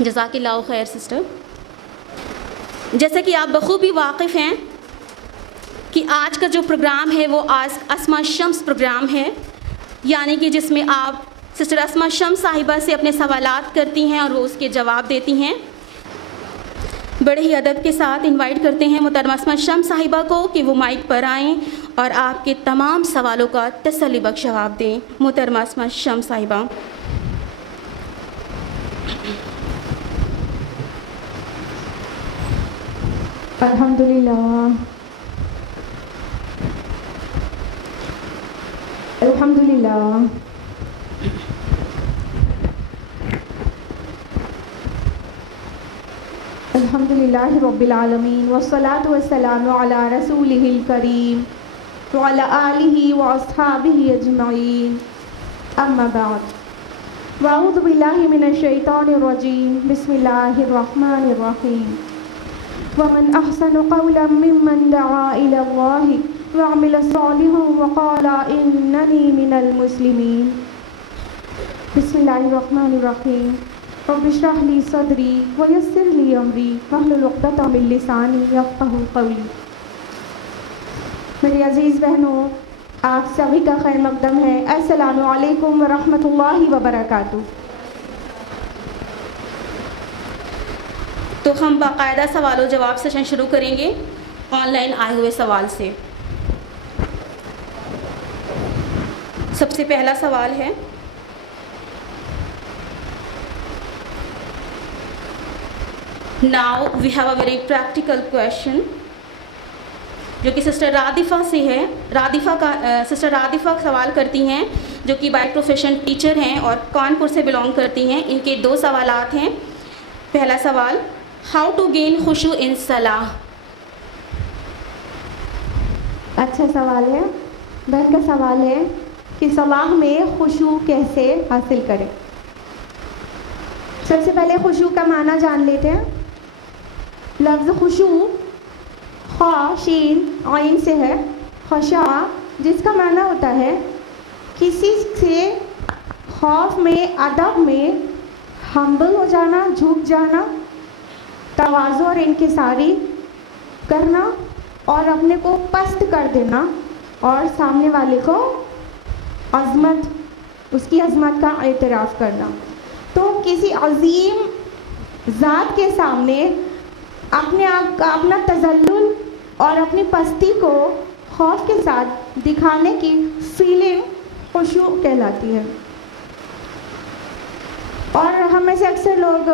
جزاک اللہ خیر سسٹر. جیسا کہ آپ بخوبی واقف ہیں کہ آج کا جو پروگرام ہے وہ آج اسماء شمس پروگرام ہے، یعنی کہ جس میں آپ سسٹر اسماء شمس صاحبہ سے اپنے سوالات کرتی ہیں اور وہ اس کے جواب دیتی ہیں. بڑے ہی ادب کے ساتھ انوائٹ کرتے ہیں محترمہ اسماء شمس صاحبہ کو کہ وہ مائک پر آئیں اور آپ کے تمام سوالوں کا تسلی بخش جواب دیں. محترمہ اسماء شمس صاحبہ. الحمدللہ الحمدللہ رب العالمین والصلاة والسلام علی رسولہ الکریم وعلی آلہ واصحابہ اجمعین، اما بعد. واعوذ باللہ من الشیطان الرجیم، بسم اللہ الرحمن الرحیم. ومن احسن قولا ممن دعا الى اللہ وعمل صالحا وقال اننی من المسلمین. بسم اللہ الرحمن الرحیم. رب اشرح لی صدری ویسر لی امری واحلل عقدۃ من لسانی یفقہوا قولی. میری عزیز بہنوں، آپ سبھی کا خیر مقدم ہے. السلام علیکم ورحمۃ اللہ وبرکاتہ. تو ہم باقاعدہ سوال و جواب سیشن شروع کریں گے آن لائن آئے ہوئے سوال سے. سب سے پہلا سوال ہے، Now we have a very practical question جو کہ سسٹر رادفہ سے ہے. سسٹر رادفہ سوال کرتی ہیں جو کہ بائی پروفیشن ٹیچر ہیں اور کانپور سے بلانگ کرتی ہیں. ان کے دو سوالات ہیں. پہلا سوال، ہاؤ ٹو گین خشوع ان صلاح. اچھا سوال ہے. بہن کا سوال ہے کہ صلاح میں خشوع کیسے حاصل کریں. سب سے پہلے خشوع کا معنی جان لیتے ہیں. لفظ خشوع خا شین عین سے ہے. خشع جس کا معنی ہوتا ہے کسی سے خوف میں، ادب میں ہمبل ہو جانا، جھک جانا، تواضع اور انکساری کرنا اور اپنے کو پست کر دینا اور سامنے والے کو عظمت، اس کی عظمت کا اعتراف کرنا. تو کسی عظیم ذات کے سامنے اپنے آپ کا اپنا تذلل اور اپنی پستی کو خوف کے ساتھ دکھانے کی فیلنگ خشوع کہلاتی ہے. اور ہم میں سے اکثر لوگ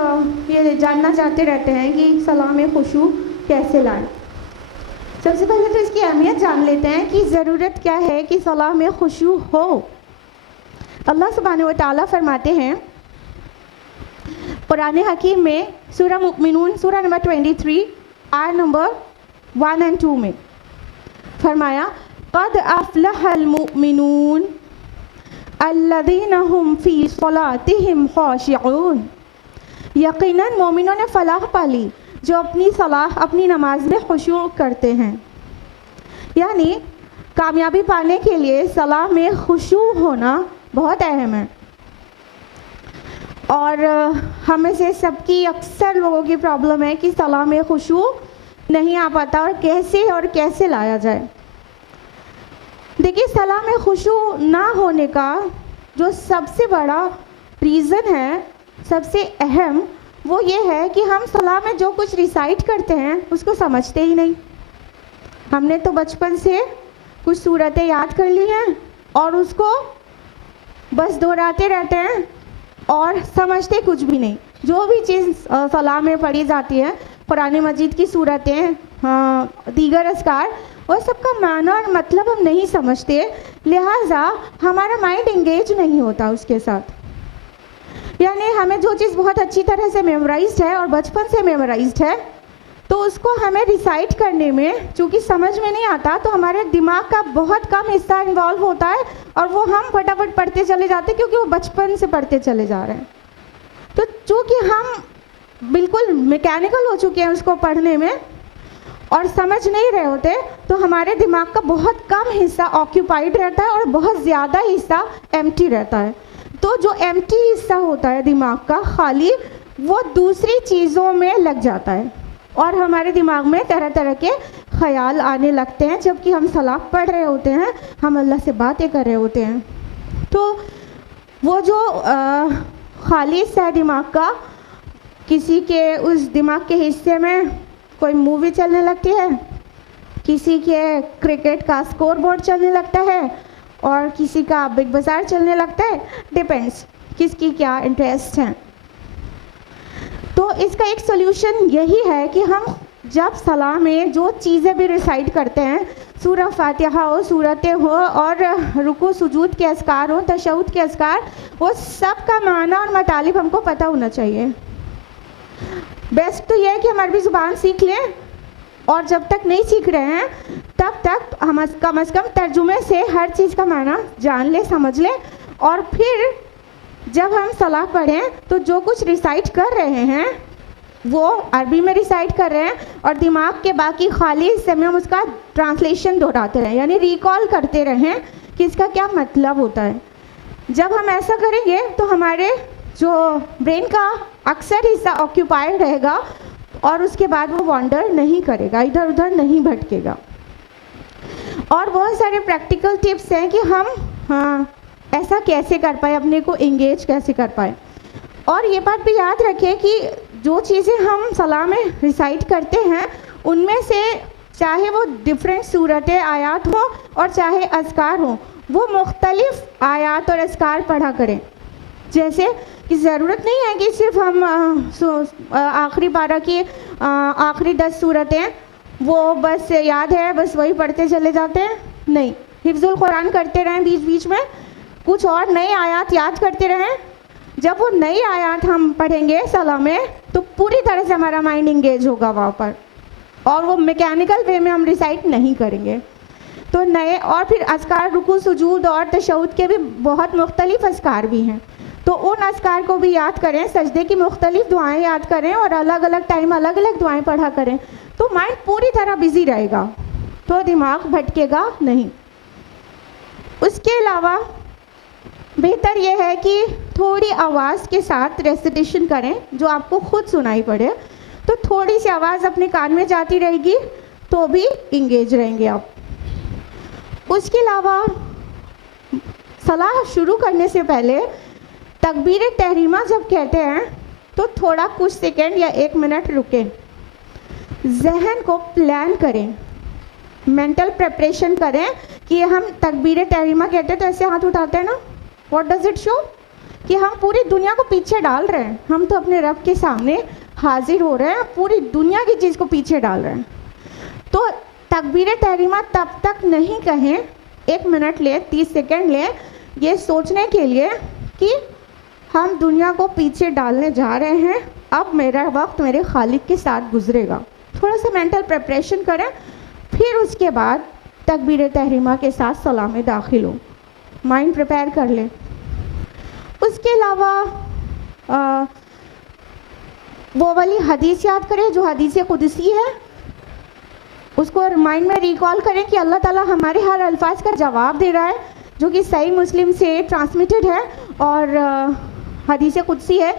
یہ جاننا چاہتے رہتے ہیں کہ صلاح میں خشوع کیسے لائیں. سب سے پہلے تو اس کی اہمیت جان لیتے ہیں کہ ضرورت کیا ہے کہ صلاح میں خشوع ہو. اللہ سبحانہ و تعالیٰ فرماتے ہیں قرآن حکیم میں سورہ مؤمنون سورہ نمبر 23 آیت نمبر 1 اور 2 میں فرمایا قد افلح المؤمنون الذین هم فی صلاتهم خاشعون. یقیناً مومنوں نے فلاح پالی جو اپنی صلاح، اپنی نماز میں خشوع کرتے ہیں. یعنی کامیابی پانے کے لیے صلاح میں خشوع ہونا بہت اہم ہے. اور ہم میں سے سب کی اکثر لوگوں کی پرابلم ہے کہ صلاح میں خشوع نہیں آ پاتا اور کیسے لایا جائے. دیکھیے صلاح میں خشوع نہ ہونے کا جو سب سے بڑا ریزن ہے، سب سے اہم، وہ یہ ہے کہ ہم صلاح میں جو کچھ ریسائٹ کرتے ہیں اس کو سمجھتے ہی نہیں. ہم نے تو بچپن سے کچھ صورتیں یاد کر لی ہیں اور اس کو بس دہراتے رہتے ہیں اور سمجھتے کچھ بھی نہیں. جو بھی چیز صلاح میں پڑھی جاتی ہے، قرآن مجید کی صورتیں، دیگر اذکار، وہ سب کا معنی اور مطلب ہم نہیں سمجھتے، لہٰذا ہمارا مائنڈ انگیج نہیں ہوتا اس کے ساتھ. یعنی ہمیں جو چیز بہت اچھی طرح سے میمورائزڈ ہے اور بچپن سے میمورائزڈ ہے تو اس کو ہمیں ریسائٹ کرنے میں چونکہ سمجھ میں نہیں آتا تو ہمارے دماغ کا بہت کم حصہ انوالو ہوتا ہے اور وہ ہم فٹافٹ پڑھتے چلے جاتے ہیں کیونکہ وہ بچپن سے پڑھتے چلے جا رہے ہیں. تو چونکہ ہم بالکل میکینیکل ہو چکے ہیں اس کو پڑھنے میں اور سمجھ نہیں رہے ہوتے تو ہمارے دماغ کا بہت کم حصہ آکیوپائڈ رہتا ہے اور بہت زیادہ حصہ ایمٹی رہتا ہے. تو جو ایمٹی حصہ ہوتا ہے دماغ کا، خالی، وہ دوسری چیزوں میں لگ جاتا ہے اور ہمارے دماغ میں طرح طرح کے خیال آنے لگتے ہیں جبکہ ہم سلام پڑھ رہے ہوتے ہیں, ہم اللہ سے باتیں کر رہے ہوتے ہیں. تو وہ جو خالص ہے دماغ کا, کسی کے اس دماغ کے حصے میں کوئی مووی چلنے لگتی ہے, کسی کے کرکٹ کا اسکور بورڈ چلنے لگتا ہے, اور کسی کا بگ بازار چلنے لگتا ہے, ڈیپینڈس کس کی کیا انٹرسٹ ہیں. تو اس کا ایک سولوشن یہی ہے کہ ہم جب صلاح میں جو چیزیں بھی ریسائٹ کرتے ہیں, سورہ فاتحہ ہو, صورتیں ہو, اور رکوع سجود کے اذکار ہوں, تشہد کے اذکار, وہ سب کا معنی اور مطالب ہم کو پتہ ہونا چاہیے. بیسٹ تو یہ ہے کہ ہم عربی زبان سیکھ لیں, اور جب تک نہیں سیکھ رہے ہیں تب تک ہم کم از کم ترجمے سے ہر چیز کا معنی جان لیں, سمجھ لیں, اور پھر جب ہم صلاح پڑھیں تو جو کچھ ریسائٹ کر رہے ہیں وہ عربی میں ریسائٹ کر رہے ہیں, اور دماغ کے باقی خالی حصے میں ہم اس کا ٹرانسلیشن دہراتے رہیں, یعنی ریکال کرتے رہیں کہ اس کا کیا مطلب ہوتا ہے. جب ہم ایسا کریں گے تو ہمارے جو برین کا اکثر حصہ آکیوپائڈ رہے گا, اور اس کے بعد وہ وانڈر نہیں کرے گا, ادھر ادھر نہیں بھٹکے گا. اور بہت سارے پریکٹیکل ٹپس ہیں کہ ہم ایسا کیسے کر پائے, اپنے کو انگیج کیسے کر پائے. اور یہ بات بھی یاد رکھیں کہ جو چیزیں ہم صلاح میں ریسائٹ کرتے ہیں ان میں سے چاہے وہ ڈفرینٹ صورتیں آیات ہوں اور چاہے اذکار ہوں, وہ مختلف آیات اور اذکار پڑھا کریں. جیسے کہ ضرورت نہیں ہے کہ صرف ہم آخری پارہ کی آخری 10 صورتیں وہ بس یاد ہے بس وہی پڑھتے چلے جاتے ہیں. نہیں, حفظ القرآن کرتے رہیں, بیچ بیچ میں کچھ اور نئے آیات یاد کرتے رہیں. جب وہ نئی آیات ہم پڑھیں گے صلاح میں تو پوری طرح سے ہمارا مائنڈ انگیج ہوگا وہاں پر, اور وہ میکینیکل وے میں ہم ریسائٹ نہیں کریں گے. تو نئے, اور پھر اذکار رکوع سجود اور تشہد کے بھی بہت مختلف اذکار بھی ہیں, تو ان اذکار کو بھی یاد کریں, سجدے کی مختلف دعائیں یاد کریں, اور الگ الگ ٹائم الگ الگ دعائیں پڑھا کریں, تو مائنڈ پوری طرح بزی رہے گا, تو دماغ بھٹکے گا نہیں. اس کے علاوہ بہتر یہ ہے کہ تھوڑی آواز کے ساتھ ریسیٹیشن کریں جو آپ کو خود سنائی پڑے, تو تھوڑی سی آواز اپنے کان میں جاتی رہے گی تو بھی انگیج رہیں گے آپ. اس کے علاوہ صلاح شروع کرنے سے پہلے تکبیر تحریمہ جب کہتے ہیں تو تھوڑا کچھ سیکنڈ یا 1 منٹ رکیں, ذہن کو پلان کریں, مینٹل پریپریشن کریں کہ ہم تکبیر تحریمہ کہتے ہیں تو ایسے ہاتھ اٹھاتے ہیں نا, واٹ ڈز اٹ شو, کہ ہم پوری دنیا کو پیچھے ڈال رہے ہیں. ہم تو اپنے رب کے سامنے حاضر ہو رہے ہیں, پوری دنیا کی چیز کو پیچھے ڈال رہے ہیں. تو تکبیر تحریمہ تب تک نہیں کہیں, 1 منٹ لیں, 30 سیکنڈ لیں یہ سوچنے کے لیے کہ ہم دنیا کو پیچھے ڈالنے جا رہے ہیں, اب میرا وقت میرے خالق کے ساتھ گزرے گا. تھوڑا سا مینٹل پریپریشن کریں, پھر اس کے بعد تکبیر تحریمہ کے ساتھ صلاح میں داخل ہو, مائنڈ پریپیئر کر لیں. اس کے علاوہ وہ والی حدیث یاد کریں جو حدیث قدسی ہے, اس کو مائنڈ میں ریکال کریں کہ اللہ تعالیٰ ہمارے ہر الفاظ کا جواب دے رہا ہے, جو کہ صحیح مسلم سے ٹرانسمیٹڈ ہے, اور حدیث قدسی ہے,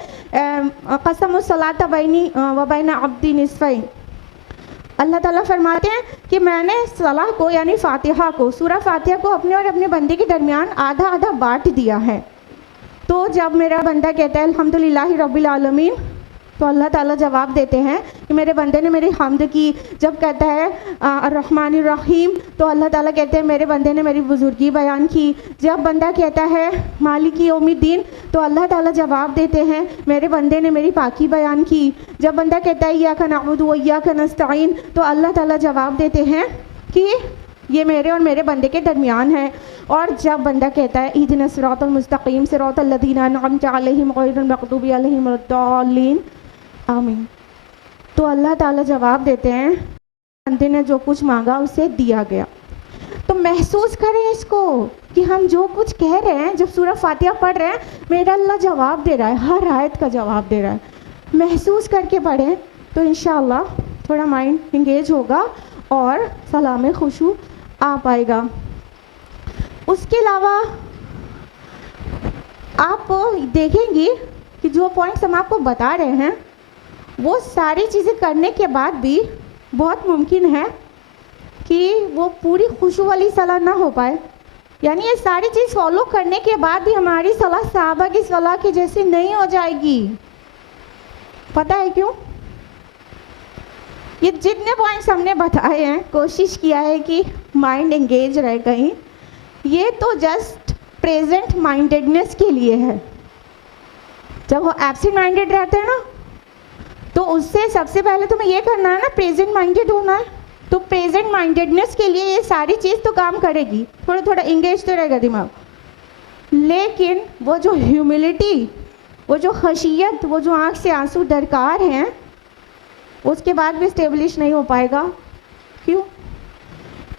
قسم الصلاۃ بینی و بین عبدی نصفین. اللہ تعالیٰ فرماتے ہیں کہ میں نے صلاح کو یعنی فاتحہ کو, سورہ فاتحہ کو اپنے اور اپنے بندے کے درمیان آدھا آدھا بانٹ دیا ہے. تو جب میرا بندہ کہتا ہے الحمدللہ رب العالمین, تو اللہ تعالیٰ جواب دیتے ہیں کہ میرے بندے نے میری حمد کی. جب کہتا ہے الرحمن الرحیم, تو اللہ تعالیٰ کہتے ہیں میرے بندے نے میری بزرگی بیان کی. جب بندہ کہتا ہے مالک یوم الدین, تو اللہ تعالیٰ جواب دیتے ہیں میرے بندے نے میری پاکی بیان کی. جب بندہ کہتا ہے ایاک نعبد و ایاک نستعین, تو اللہ تعالیٰ جواب دیتے ہیں کہ یہ میرے اور میرے بندے کے درمیان ہے. اور جب بندہ کہتا ہے اہدنا الصراط المستقیم صراط الذین انعمت علیہم غیر المغضوب علیہم ولا الضالین آمین, تو اللہ تعالیٰ جواب دیتے ہیں بندے نے جو کچھ مانگا اسے دیا گیا. تو محسوس کریں اس کو کہ ہم جو کچھ کہہ رہے ہیں, جب سورہ فاتحہ پڑھ رہے ہیں میرا اللہ جواب دے رہا ہے, ہر آیت کا جواب دے رہا ہے. محسوس کر کے پڑھیں تو انشاءاللہ تھوڑا مائنڈ انگیج ہوگا اور صلاح میں خشوع آ پائے گا. اس کے علاوہ آپ دیکھیں گی کہ جو پوائنٹس ہم آپ کو بتا رہے ہیں وہ ساری چیزیں کرنے کے بعد بھی بہت ممکن ہے کہ وہ پوری خشوع والی صلاح نہ ہو پائے. یعنی یہ ساری چیز فالو کرنے کے بعد بھی ہماری صلاح صحابہ کی صلاح کی جیسی نہیں ہو جائے گی. پتہ ہے کیوں؟ یہ جتنے پوائنٹس ہم نے بتائے ہیں کوشش کیا ہے کہ مائنڈ انگیج رہے کہیں. یہ تو جسٹ پریزنٹ مائنڈیڈنس کے لیے ہے. جب وہ ایبسنٹ مائنڈیڈ رہتے ہیں نا تو اس سے سب سے پہلے تمہیں یہ کرنا ہے نا, پریزنٹ مائنڈیڈ ہونا ہے. تو پریزنٹ مائنڈیڈنس کے لیے یہ ساری چیز تو کام کرے گی, تھوڑا تھوڑا انگیج تو رہے گا دماغ. لیکن وہ جو ہیوملٹی, وہ جو خشیت, وہ جو آنکھ سے آنسو درکار ہیں, اس کے بعد بھی اسٹیبلش نہیں ہو پائے گا. کیوں؟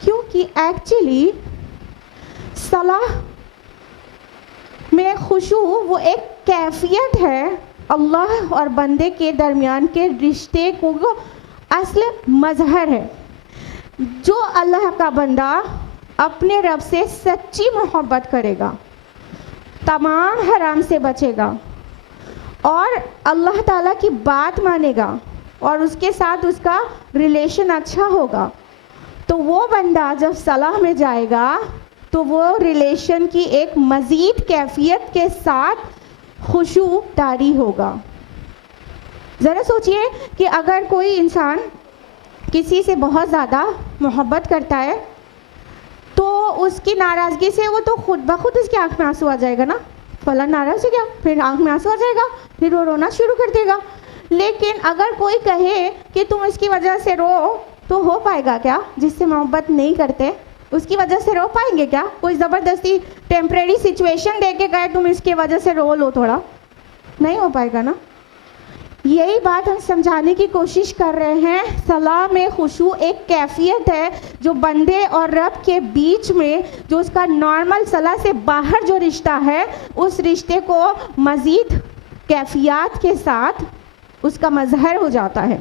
کیونکہ ایکچولی صلاح میں خشوع وہ ایک کیفیت ہے اللہ اور بندے کے درمیان کے رشتے کو اصل مظہر ہے. جو اللہ کا بندہ اپنے رب سے سچی محبت کرے گا, تمام حرام سے بچے گا اور اللہ تعالیٰ کی بات مانے گا اور اس کے ساتھ اس کا ریلیشن اچھا ہوگا, تو وہ بندہ جب صلاح میں جائے گا تو وہ ریلیشن کی ایک مزید کیفیت کے ساتھ خشوع طاری ہوگا. ذرا سوچئے کہ اگر کوئی انسان کسی سے بہت زیادہ محبت کرتا ہے تو اس کی ناراضگی سے وہ تو خود بخود اس کی آنکھ میں آنسو آ جائے گا نا. فلاں ناراض ہے کیا, پھر آنکھ میں آنسو آ جائے گا, پھر وہ رونا شروع کر دے گا. لیکن اگر کوئی کہے کہ تم اس کی وجہ سے رو, تو ہو پائے گا کیا؟ جس سے محبت نہیں کرتے اس کی وجہ سے رو پائیں گے کیا؟ کوئی زبردستی ٹیمپریری سچویشن دے کے کہے تم اس کی وجہ سے رو لو تھوڑا, نہیں ہو پائے گا نا. یہی بات ہم سمجھانے کی کوشش کر رہے ہیں. صلاح میں خشوع ایک کیفیت ہے جو بندے اور رب کے بیچ میں, جو اس کا نارمل صلاح سے باہر جو رشتہ ہے, اس رشتے کو مزید کیفیات کے ساتھ اس کا مظہر ہو جاتا ہے.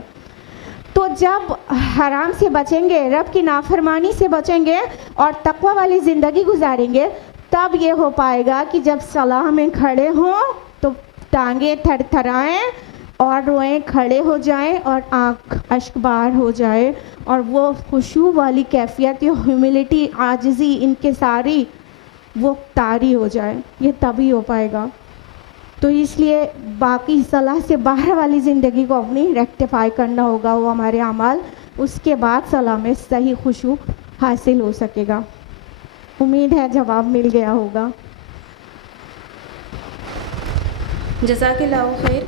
تو جب حرام سے بچیں گے, رب کی نافرمانی سے بچیں گے اور تقوی والی زندگی گزاریں گے, تب یہ ہو پائے گا کہ جب صلاح میں کھڑے ہوں تو ٹانگیں تھر تھرائیں اور روئیں کھڑے ہو جائیں اور آنکھ اشک بار ہو جائے, اور وہ خشوع والی کیفیت, یہ ہیوملٹی, عاجزی, انکساری, وہ طاری ہو جائے. یہ تبھی ہو پائے گا. تو اس لیے باقی صلاح سے باہر والی زندگی کو اپنی ریکٹیفائی کرنا ہوگا, وہ ہمارے اعمال, اس کے بعد صلاح میں صحیح خشوع حاصل ہو سکے گا. امید ہے جواب مل گیا ہوگا. جزاک اللہ خیر.